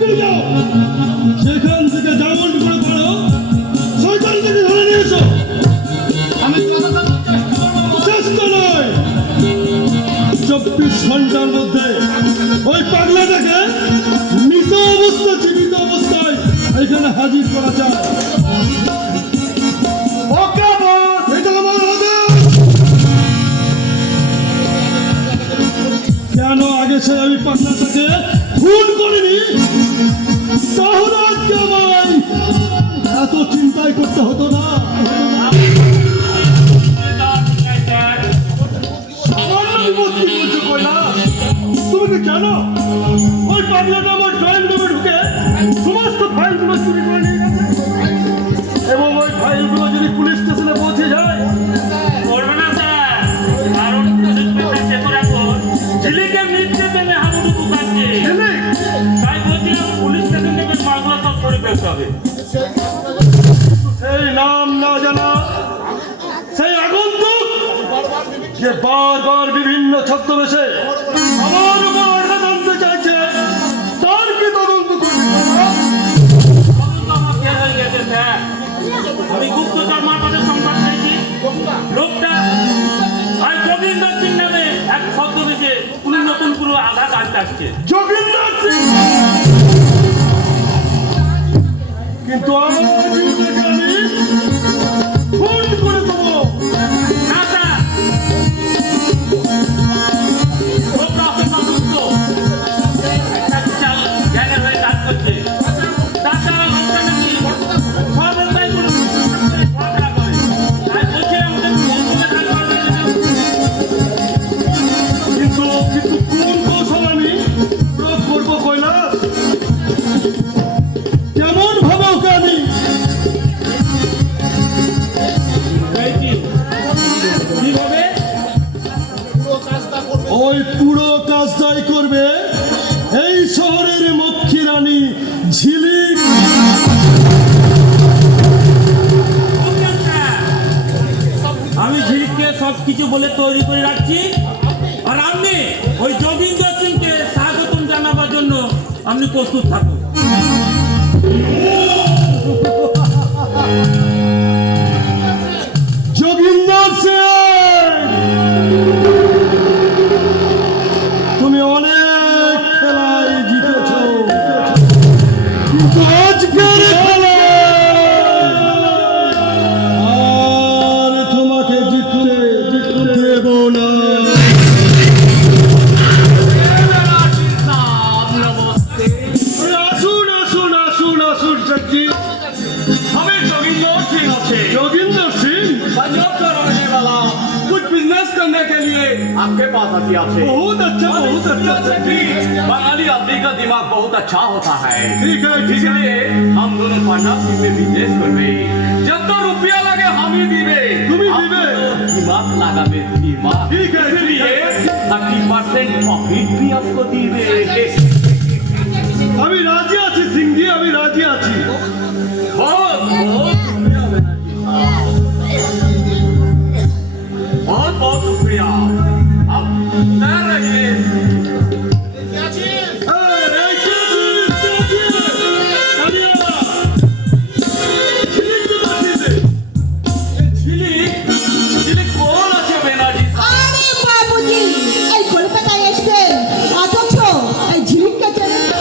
করে যাও, সেখান থেকে যেমন করে পারো শয়তান থেকে ধরে নিয়ে এসো। আমি চেষ্টা নয়, 24 ঘন্টার মধ্যে ওই পাগলাটাকে মৃত অবস্থা জীবিত অবস্থায় এখানে হাজির করা যায়। ওকে বস, এটা আমার আদেশ। কেন আগে সে আমি পাগলাটাকে খুন করিনি, তাহলে আজকে আমায় এত চিন্তাই করতে হতো না। তুমি কি জানো ওই পাগলাটা আমার ড্রয়িং রুমে ঢুকে সমস্ত ফাইলগুলো চুরি করে নিয়ে গেছে, এবং ওই ফাইলগুলো যদি পুলিশ স্টেশনে পৌঁছে যায়? করবে না স্যার, কারণ চেতন এখন ঝিলিকে নিচ্ছে তেমনি হাবুডু বুকাচ্ছে। তাই বলছিলাম পুলিশ স্টেশন থেকে মালগুলো সব করে ফেলতে হবে। সেই নাম না জানা সেই আগন্তুক যে বারবার বিভিন্ন ছদ্মবেশে আমার উপর আঘাত আনতে চাইছে, তার কি তদন্ত করবে? তদন্ত আমার ফেল হয়ে গেছে স্যার। আমি গুপ্তচর মারফতে সংবাদ পেয়েছি, লোকটা ভাই যোগিন্দর সিং নামে এক ছদ্মবেশে পুরো নতুন পুরো আঘাত আনতে আসছে। যোগিন্দর সিং, কিন্তু আমি খুন করে দেবো। না স্যার, লোকটা অপেক্ষা মুক্ত, একটা বিশাল জ্ঞানের হয়ে কাজ করছে। তাছাড়া লোকটা নাকি সর্বদাই কোনো ঝগড়া করে। তাই বলছিলাম ওদের বন্ধুকে ধান করবে না। কিন্তু কোন কৌশল আমি প্রয়োগ করবো কৈলাস? কেমন ভাবে ওকে আমি কিভাবে? ওই পুরো কাজটাই করবে এই শহরের মক্ষী রানী ঝিলিক। ওকে স্যার, আমি ঝিলিককে সব কিছু বলে তৈরি করে রাখছি, আর আপনি ওই যোগিন্দর সিংকে স্বাগতম জানাবার জন্য আপনি প্রস্তুত থাকুন। যোগিন্দর সিং, তুমি অনেক খেলায় জিতেছ, কিন্তু আজকের খেলায় আর তোমাকে জিততে দেব না। আসুন আসুন আসুন আসুন সচ্চি। हमें जोगिंदर सिंह अच्छे যোগিন্দর সিং पंजाब का रहने वाला, कुछ बिजनेस करने के लिए आपके पास आती अच्छे। बहुत अच्छा बहुत अच्छा। बंगाली आदमी का दिमाग बहुत अच्छा होता है, ठीक है ठीक है। इसलिए हम दोनों पार्टनरशिप में बिजनेस करबे। जब तो रुपया लगे हम ही दिबे, তুমি आप দিবে। दोनों दिमाग लगाबे दिमाग, ठीक है, इसलिए 30% प्रॉफिट भी आपको दिबे। আমি রাজি আছি সিংজি, আমি রাজি আছি। बहुत बहुत शुक्रिया बनर्जी साहब, बहुत बहुत शुक्रिया। अब तैयार रहिए। ঝিলিক ঝিলিক কোন আছে ব্যানার্জি সাহেব? আরে বাবুজি, এই কলকাতায় এসছেন অথচ এই ঝিলিককে চেনেন না?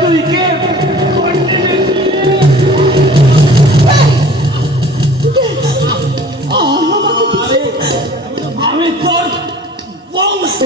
তুই কে? আমি তোর বংশ।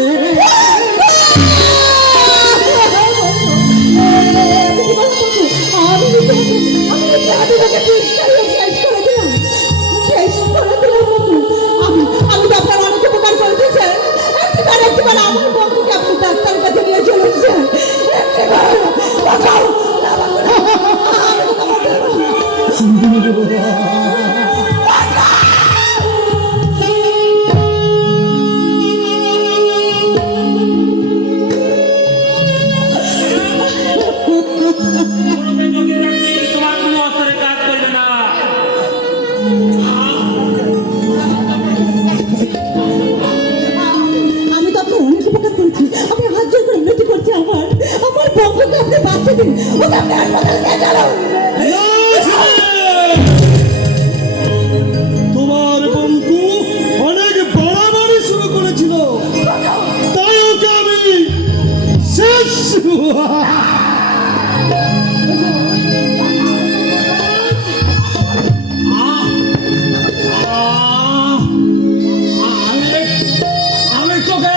তোমার কোনো অস্ত্রে কাজ করবে না। আমি তো আপনার অনেক উপকার করেছি, আমি হাত জোর করে বিনতি করছি, আমার বঙ্গকে আপনি বাঁচতে দিন, ওকে আপনি হাসপাতালে নিয়ে চলুন। তোমার বঙ্কু অনেক বাড়াবাড়ি শুরু করেছিল, তাই ওকে আমি শেষ। আমি তোকে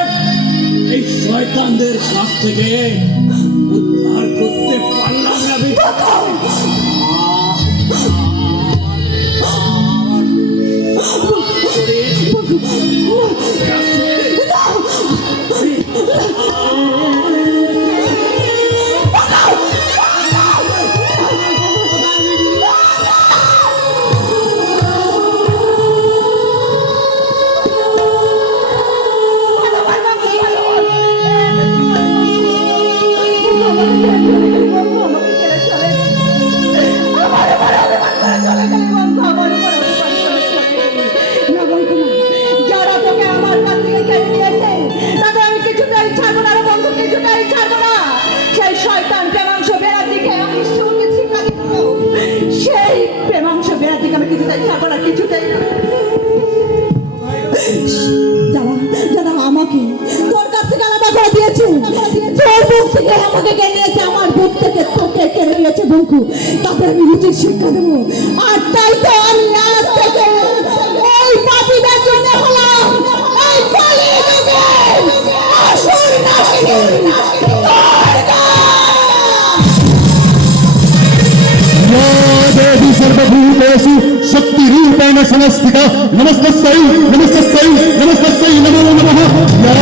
এই শয়তানদের কাছ থেকে উদ্ধার করতে পারলাম না। যারা তোকে আমার কাছ থেকে কেড়ে নিয়েছে তাদের আমি কিছুতেই ছাড়বো না রে বন্ধু, কিছুতেই ছাড়বো না। সেই শয়তান প্রেমাংশ বেড়াতিকে আমি সঙ্গে শিক্ষা দিব, সেই প্রেমাংশ বেড়াতিকে আমি কিছুতেই ছাড়বো না, কিছুতেই না। যারা যারা আমাকে তোর কাছ থেকে আলাদা করে দিয়েছে, তোর বুক থেকে আমাকে কেড়ে নিয়েছে, আমার বুক থেকে তোকে কেড়ে নিয়েছে বঙ্কু, তাদের আমি উচিত শিক্ষা দেবো। আর তাই তো আমি আজ থেকে এই পাপীদের জন্য হলাম এই কলিযুগের আসল নাশিনী দুর্গা। देवी सर्वभूतेषु शक्तिरूपेण संस्थिता नमस्तस्यै नमस्तस्यै नमस्तस्यै नमो नमः। या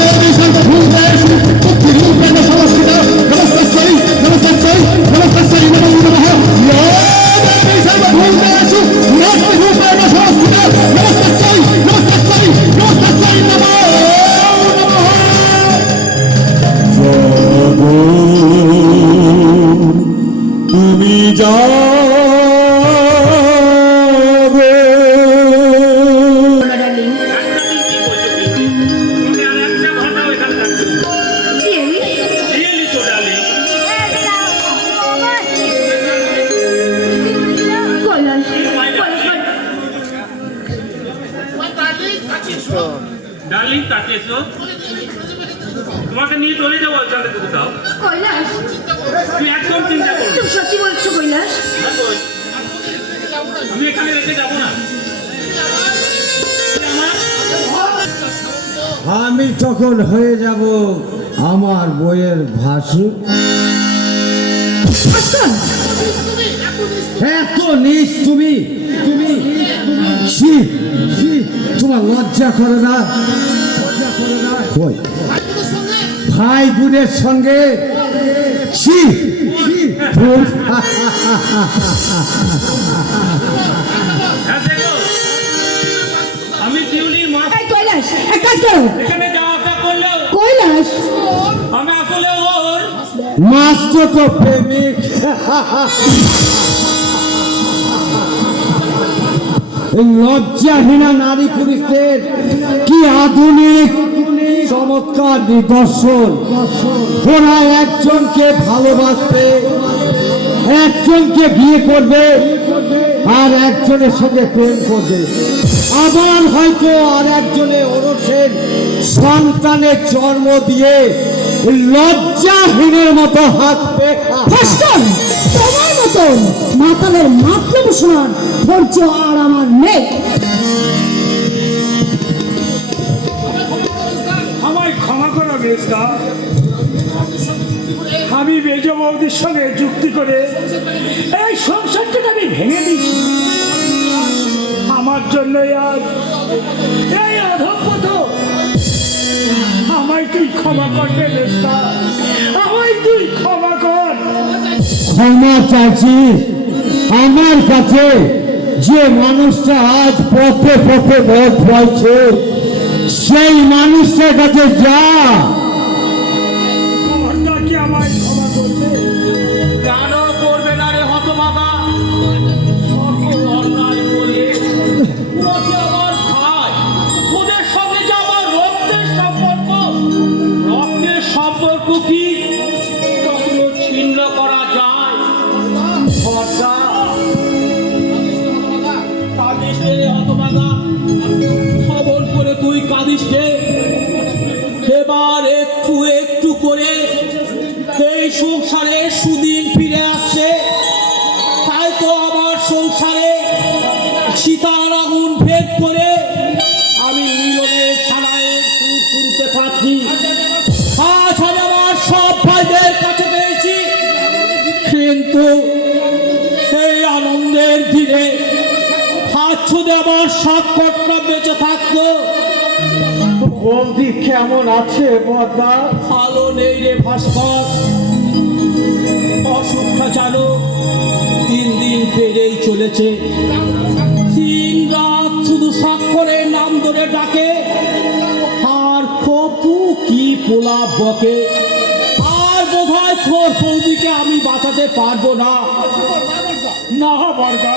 देवी सर्वभूतेषु शक्तिरूपेण संस्थिता नमस्तस्यै नमस्तस्यै नमस्तस्यै नमो नमः। या देवी सर्वभूतेषु शक्तिरूपेण संस्थिता नमस्तस्यै नमस्तस्यै नमस्तस्यै नमो नमः। তুমি যাবে ডার্লিং কাছে এসো, তোমাকে নিয়ে চলে যাবো ওইখানে কোথাও। কৈলাস, তুমি একদম চিন্তা করো না। তুমি সত্যি বলছো কৈলাস? না কই, আমি এখানে রেখে যাবো না। আমি যখন হয়ে যাব আমার বইয়ের ভাসু, এত নিস তুমি তুমি ছি, ছি, তোমার লজ্জা করে না? কই ভাই বোনের সঙ্গে ছি, ভুল। হ্যাঁ দেখো, আমি কি কাজ করো। এখানে যাওয়া আসা করলেও কৈলাস, আমি আসলে ওর মাস্টার তো প্রেমিক। এই লজ্জাহীনা নারী পুরুষদের কি আধুনিক চমৎকার নিদর্শন। ওরা একজনকে ভালোবাসবে, একজনকে বিয়ে করবে, আর একজনের সঙ্গে প্রেম করবে, আবার হয়তো আর একজনের ওরসের সন্তানের জন্ম দিয়ে লজ্জাহীনের মতো হাঁটবে। ভাস্কর, তোমার মতো মাতালের মাত্র শোনার ধৈর্য আর আমার নেই। আমায় ক্ষমা করো মেজদা, আমি মেজ বৌদির সঙ্গে যুক্তি করে এই সংসারটাকে আমি ভেঙে দিয়েছি। আমার জন্য আজ এই অধঃপত। আমায় তুই ক্ষমা করবে মেজদা, আমায় তুই ক্ষমা কর। ক্ষমা চাইছি আমার কাছে, যে মানুষটা আজ পথে পথে মদ খাইছে সেই মানুষটার কাছে যা। খবরটা কি আমায় ক্ষমা করবে? কেন করবে না রে হতভাগা? সকল অন্যায় করে ওরা যে আমার ভাই, ওদের সঙ্গে যে আমার রক্তের সম্পর্ক, রক্তের সম্পর্ক কি কখনো ছিন্ন করা যায়? খবরটা কাঁদিস রে হতভাগা, খবর করে তুই কাঁদিস রে। এবার একটু একটু করে এই সংসারে সুদিন ফিরে আসছে, তাই তো আমার সংসারে সীতার আগুন ভেদ করে আমি মিলনের ছাড়ায়ের সুর শুনতে পাচ্ছি। আজ আমি আমার সব ভাইদের কাছে পেয়েছি, কিন্তু এই আনন্দের দিনে হাত ছুঁড়ে আমার সব কটনা বেঁচে থাকতো। বৌদি কেমন আছে বদা? ভালো নেই রে ভাস্কর, অসুখটা জানো দিন দিন বেড়েই চলেছে। দিন রাত শুধু স্বাক্ষরের নাম ধরে ডাকে, আর কপু কি পোলা বকে। আর বোধহয় তোর বৌদিকে আমি বাঁচাতে পারবো না। না বর্দা,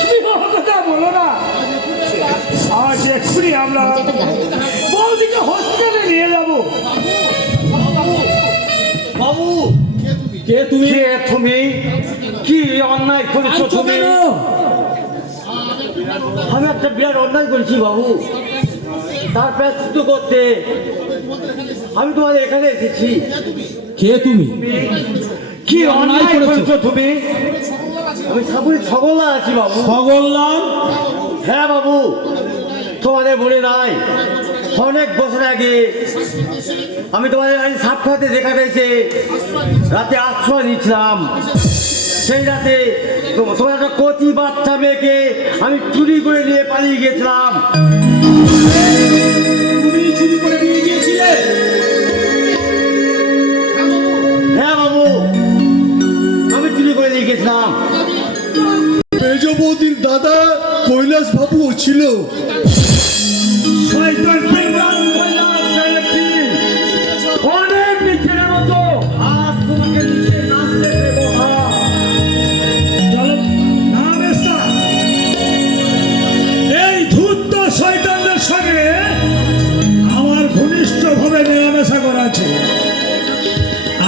তুমি ওর কথা বলো না। আজ এক্ষুনি আমরা বৌদিকে হসপিটালে নিয়ে যাবো। বাবু, কে তুমি? কে তুমি? কি অন্যায় করেছো আনছো তুমি? কেন? আমি একটা বিরাট অন্যায় করেছি বাবু, তার প্রায়শ্চিত্ত করতে আমি তোমাদের এখানে এসেছি। কে তুমি? কি অন্যায় করেছো তুমি? আমি সাপুরি ছগলা আছি বাবু। খবরলাম হ্যাঁ বাবু, তোমাদের মনে নাই অনেক বছর আগে আমি তোমাদের বাড়ি সাক্ষাতে দেখা পেয়েছে, রাতে আশ্রয় দিচ্ছিলাম। সেই রাতে তোমার একটা কচি বাচ্চা মেয়েকে আমি চুরি করে নিয়ে পালিয়ে গেছিলাম। তুমি চুরি করে নিয়ে গিয়েছিলে? হ্যাঁ বাবু, আমি চুরি করে নিয়ে গেছিলাম। মেজ বৌদির দাদা কৈলাস বাবু ছিল। শয়তান পিঙ্গাল কৈলাস ফেলেছি। অনেক নিচের মতো আর তোমাকে নিচে নাচতে দেবো না। চলো না বেস্তা, এই ধূর্ত শয়তানদের সঙ্গে আমার ঘনিষ্ঠ ভাবে মেলামেশা করা আছে।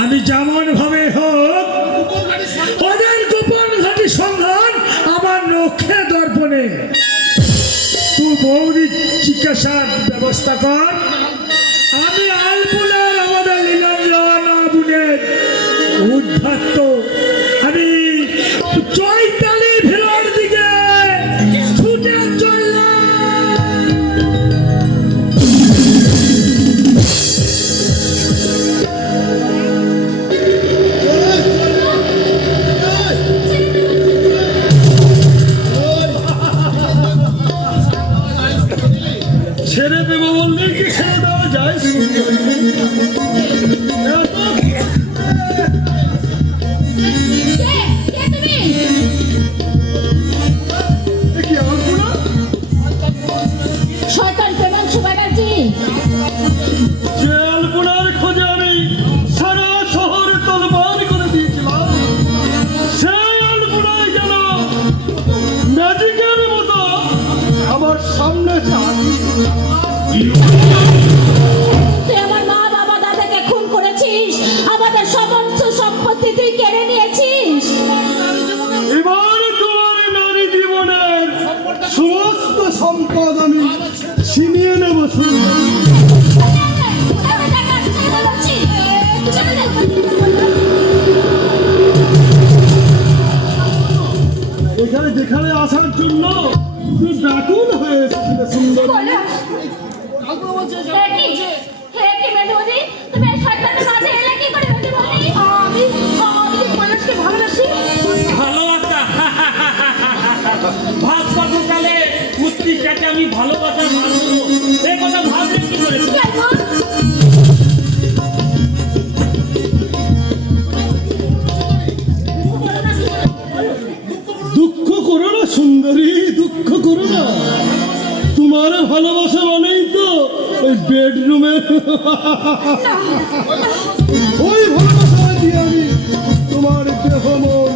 আমি যেমন ভাবে হোক ওদের গোপন ঘাটি সন্ধান আমার নখে দর্পণে। তুই বৌদি চিকিৎসার ব্যবস্থা কর, আমি আলপুলার আমাদের লীলাঞ্জন আগুনের উদ্ধাত্ত আমি চৈতালি ভিড়ার দিকে ছুটে চললাম। ছেড়ে দেবো বললে কি ছেড়ে দেওয়া যায়? শয়তান প্রেমাংশু ব্যানার্জি হয়েছে হাজি। তুই আমার মা বাবা দাদাকে খুন করেছিস, আমাদের সমস্ত সম্পত্তি তুই কেড়ে নিয়েছিস। এবার তোমার নারী জীবনের সমস্ত সম্পদ আমি ছিনিয়ে নেব সুন্দরী। এখানে যেখানে আসার জন্য তুই ব্যাকুল হয়ে এসেছিলে সুন্দরী। ভালোবাসা ভাব কতকালে উত্তিষ্টাকে আমি ভালোবাসার মানুষ এ কথা ভাবলে কি করে? দুঃখ করো না সুন্দরী, দুঃখ করো না। তোমার ভালোবাসা মানেই তো ওই বেডরুমে ওই ভালোবাসা দিয়ে আমি তোমার দেহ মন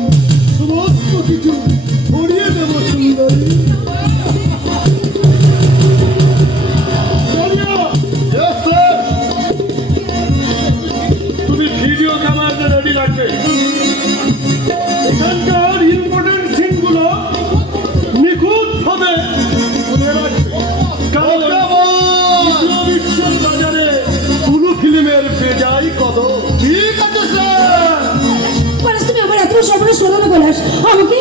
সমস্ত কিছু ভরিয়ে দেবো সুন্দরী। তুমি ভিডিও ক্যামেরাতে রেডি লাগবে। এখানকার ইম্পর্টেন্ট সিনগুলো নিখুঁত ভাবে বিশ্বের বাজারে পুরো ফিল্মের বেজাই কদর। ঠিক আছে স্যার। তুমি আমার এত সর্বনাশ করো না কৈলাস, আমাকে